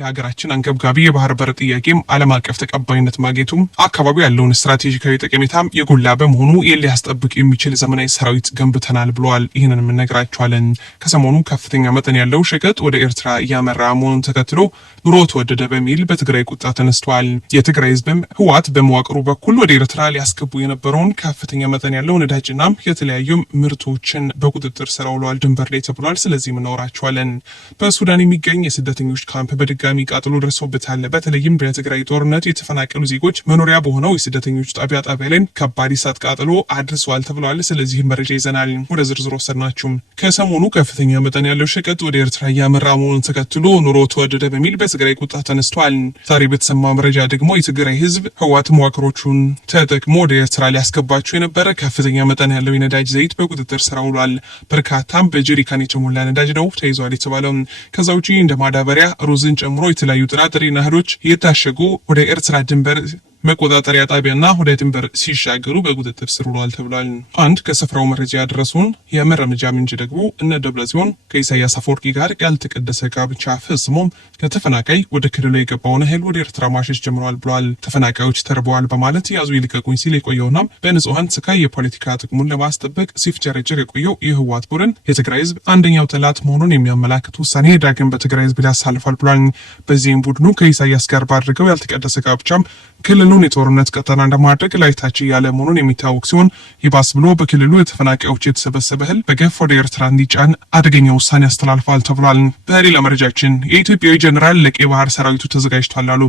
የሀገራችን አንገብጋቢ የባህር በር ጥያቄም ዓለም አቀፍ ተቀባይነት ማግኘቱም አካባቢው ያለውን ስትራቴጂካዊ ጠቀሜታም የጎላ በመሆኑ ሊያስጠብቅ የሚችል ዘመናዊ ሰራዊት ገንብተናል ብለዋል። ይህንን እንነግራችኋለን። ከሰሞኑ ከፍተኛ መጠን ያለው ሸቀጥ ወደ ኤርትራ እያመራ መሆኑን ተከትሎ ኑሮ ተወደደ በሚል በትግራይ ቁጣ ተነስቷል። የትግራይ ህዝብም ህወሓት በመዋቅሩ በኩል ወደ ኤርትራ ሊያስገቡ የነበረውን ከፍተኛ መጠን ያለው ነዳጅና የተለያዩ ምርቶችን በቁጥጥር ስር አውሏል ድንበር ላይ ተብሏል። ስለዚህ እናወራችኋለን። በሱዳን የሚገኝ የስደተኞች ካምፕ በድጋሚ ቃጠሎ ደርሶበታል። በተለይም በትግራይ ጦርነት የተፈናቀሉ ዜጎች መኖሪያ በሆነው የስደተኞች ጣቢያ ላይ ከባድ እሳት ቃጠሎ አድርሷል ተብሏል። ስለዚህ መረጃ ይዘናል። ወደ ዝርዝሩ ወሰድናችሁ። ከሰሞኑ ከፍተኛ መጠን ያለው ሸቀጥ ወደ ኤርትራ እያመራ መሆኑን ተከትሎ ኑሮ ተወደደ በሚል በትግራይ ቁጣ ተነስቷል። ዛሬ በተሰማ መረጃ ደግሞ የትግራይ ህዝብ ህወሓት መዋቅሮቹን ተጠቅሞ ወደ ኤርትራ ሊያስገባቸው የነበረ ከፍተኛ መጠን ያለው የነዳጅ ዘይት በቁጥጥር ስር ውሏል። በርካታም በጀሪካን የተሞላ ነዳጅ ነው ተይዟል የተባለው። ከዛ ውጪ እንደ ማዳበሪያ፣ ሩዝን ጨምሮ የተለያዩ ጥራጥሬና እህሎች የታሸጉ ወደ ኤርትራ ድንበር መቆጣጠሪያ ጣቢያና ወደ ድንበር ሲሻገሩ በቁጥጥር ስር ውሏል ተብሏል። አንድ ከስፍራው መረጃ ያደረሱን የመረጃ ምንጭ ደግሞ እነ ደብረጽዮን ከኢሳያስ አፈወርቂ ጋር ያልተቀደሰ ጋብቻ ፈጽሞ ከተፈናቃይ ወደ ክልሉ የገባውን እህል ወደ ኤርትራ ማሸሽ ጀምረዋል ብሏል። ተፈናቃዮች ተርበዋል በማለት ያዙ ይልቀቁኝ ሲል የቆየውና በንጹሃን ስቃይ የፖለቲካ ጥቅሙን ለማስጠበቅ ሲፍጨረጭር የቆየው የህወሓት ቡድን የትግራይ ህዝብ አንደኛው ጠላት መሆኑን የሚያመላክት ውሳኔ ዳግም በትግራይ ህዝብ ላይ ያሳልፋል ብሏል። በዚህም ቡድኑ ከኢሳያስ ጋር ባድርገው ያልተቀደሰ ጋብቻም ክልሉን የጦርነት ቀጠና እንደማድረግ ላይታች ያለ መሆኑን የሚታወቅ ሲሆን ይባስ ብሎ በክልሉ የተፈናቃዮች የተሰበሰበ እህል በገፍ ወደ ኤርትራ እንዲጫን አደገኛ ውሳኔ ያስተላልፋል ተብሏል። በሌላ መረጃችን የኢትዮጵያዊ ጀኔራል ለቀይ ባህር ሰራዊቱ ተዘጋጅቷል አሉ።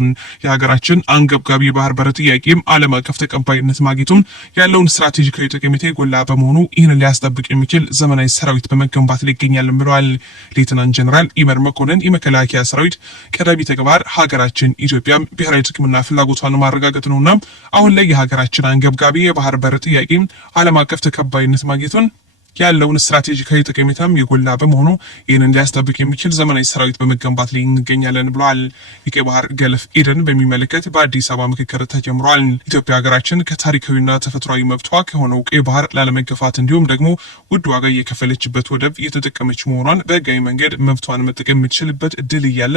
የሀገራችን አንገብጋቢ የባህር በር ጥያቄም ዓለም አቀፍ ተቀባይነት ማግኘቱም ያለውን ስትራቴጂካዊ ጠቀሜታ የጎላ በመሆኑ ይህን ሊያስጠብቅ የሚችል ዘመናዊ ሰራዊት በመገንባት ላይ ይገኛል ብለዋል። ሌተናንት ጀኔራል ኢመር መኮንን የመከላከያ ሰራዊት ቀዳሚ ተግባር ሀገራችን ኢትዮጵያም ብሔራዊ ጥቅምና ፍላጎቷን ማረጋገጥ ነውና አሁን ላይ የሀገራችን አንገብጋቢ የባህር በር ጥያቄ ዓለም አቀፍ ተቀባይነት ማግኘቱን ያለውን ስትራቴጂካዊ ጠቀሜታም የጎላ በመሆኑ ይህንን ሊያስጠብቅ የሚችል ዘመናዊ ሰራዊት በመገንባት ላይ እንገኛለን ብለዋል። የቀይ ባህር ገልፍ ኤደን በሚመለከት በአዲስ አበባ ምክክር ተጀምሯል። ኢትዮጵያ ሀገራችን ከታሪካዊና ተፈጥሯዊ መብቷ ከሆነው ቀይ ባህር ላለመገፋት እንዲሁም ደግሞ ውድ ዋጋ እየከፈለችበት ወደብ እየተጠቀመች መሆኗን በህጋዊ መንገድ መብቷን መጠቀም የምትችልበት እድል እያለ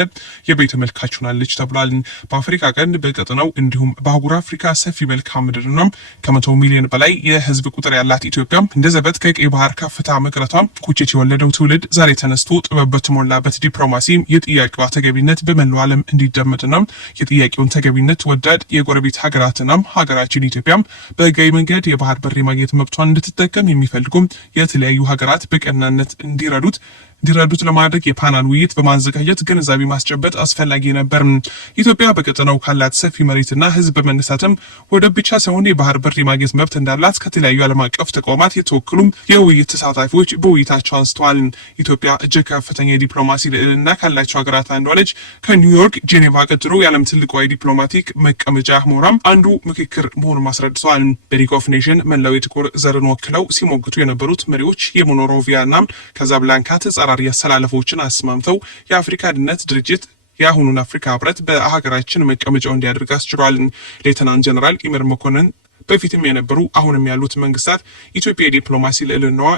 የቤት ተመልካች ሆናለች ተብሏል። በአፍሪካ ቀንድ በቀጠናው እንዲሁም በአህጉር አፍሪካ ሰፊ መልክዓ ምድርና ከ100 ሚሊዮን በላይ የህዝብ ቁጥር ያላት ኢትዮጵያ እንደ ዘበት ከቀይ ባህር ከፍታ መቅረቷም ኩቼት የወለደው ትውልድ ዛሬ ተነስቶ ጥበብ በተሞላበት ዲፕሎማሲ የጥያቄዋ ተገቢነት በመላው ዓለም እንዲደመጥና የጥያቄውን ተገቢነት ወዳድ የጎረቤት ሀገራትና ሀገራችን ኢትዮጵያም በህጋዊ መንገድ የባህር በር የማግኘት መብቷን እንድትጠቀም የሚፈልጉም የተለያዩ ሀገራት በቀናነት እንዲረዱት ለማድረግ የፓናል ውይይት በማዘጋጀት ግንዛቤ ማስጨበጥ አስፈላጊ ነበር። ኢትዮጵያ በቀጠናው ካላት ሰፊ መሬትና ህዝብ በመነሳትም ወደብ ብቻ ሳይሆን የባህር በር የማግኘት መብት እንዳላት ከተለያዩ ዓለም አቀፍ ተቋማት የተወከሉም የውይይት ተሳታፊዎች በውይይታቸው አንስተዋል። ኢትዮጵያ እጅግ ከፍተኛ የዲፕሎማሲ ልዕልና ካላቸው ሀገራት አንዷ ነች። ከኒውዮርክ ጄኔቫ ቀጥሎ የዓለም ትልቋ የዲፕሎማቲክ መቀመጫ መሆኗም አንዱ ምክክር መሆኑን አስረድተዋል። በሊግ ኦፍ ኔሽን መላው የጥቁር ዘርን ወክለው ሲሞግቱ የነበሩት መሪዎች የሞኖሮቪያና ካዛብላንካ ተጻራሪ አሰላለፎችን አስማምተው የአፍሪካ አንድነት ድርጅት የአሁኑን አፍሪካ ህብረት በሀገራችን መቀመጫው እንዲያደርግ አስችሏል። ሌተናንት ጀነራል ኢመር መኮንን በፊትም የነበሩ አሁንም ያሉት መንግስታት ኢትዮጵያ የዲፕሎማሲ ልዕልናዋ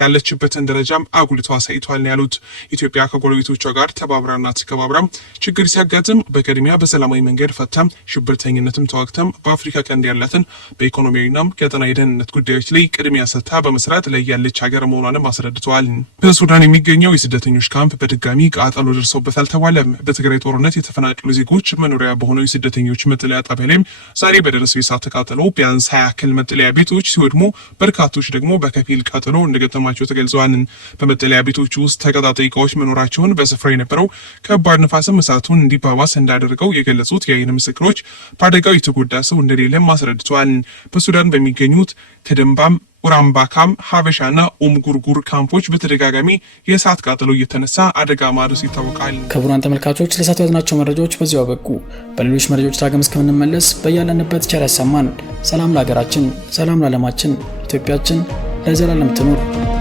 ያለችበትን ደረጃም አጉልቶ አሳይቷል ያሉት ኢትዮጵያ ከጎረቤቶቿ ጋር ተባብራና ተከባብራም ችግር ሲያጋጥም በቅድሚያ በሰላማዊ መንገድ ፈታም ሽብርተኝነትም ተዋግተም በአፍሪካ ቀንድ ያላትን በኢኮኖሚያዊና ቀጠናዊ ደህንነት ጉዳዮች ላይ ቅድሚያ ሰጥታ በመስራት ላይ ያለች ሀገር መሆኗንም አስረድተዋል። በሱዳን የሚገኘው የስደተኞች ካምፕ በድጋሚ ቃጠሎ ደርሶበታል ተባለም። በትግራይ ጦርነት የተፈናቀሉ ዜጎች መኖሪያ በሆነው የስደተኞች መጠለያ ጣቢያ ላይም ዛሬ በደረሰው የእሳት ቃጠሎ ቢያንስ 20 ያክል መጠለያ ቤቶች ሲወድሙ በርካቶች ደግሞ በከፊል ቃጠሎ እንደገጠማ ተገልጿል። በመጠለያ ቤቶች ውስጥ ተቀጣጣይ እቃዎች መኖራቸውን በስፍራው የነበረው ከባድ ንፋስም እሳቱን እንዲባባስ እንዳደረገው የገለጹት የዓይን ምስክሮች በአደጋው የተጎዳ ሰው እንደሌለም አስረድተዋል። በሱዳን በሚገኙት ከደንባም ኡራምባካም ሀበሻና ኡምጉርጉር ካምፖች በተደጋጋሚ የእሳት ቃጠሎ እየተነሳ አደጋ ማድረስ ይታወቃል። ክቡራን ተመልካቾች ለሰዓቱ ያዝናቸው መረጃዎች በዚሁ አበቁ። በሌሎች መረጃዎች ዳግም እስከምንመለስ በያለንበት ቸር ያሰማን። ሰላም ለሀገራችን፣ ሰላም ለዓለማችን። ኢትዮጵያችን ለዘላለም ትኑር።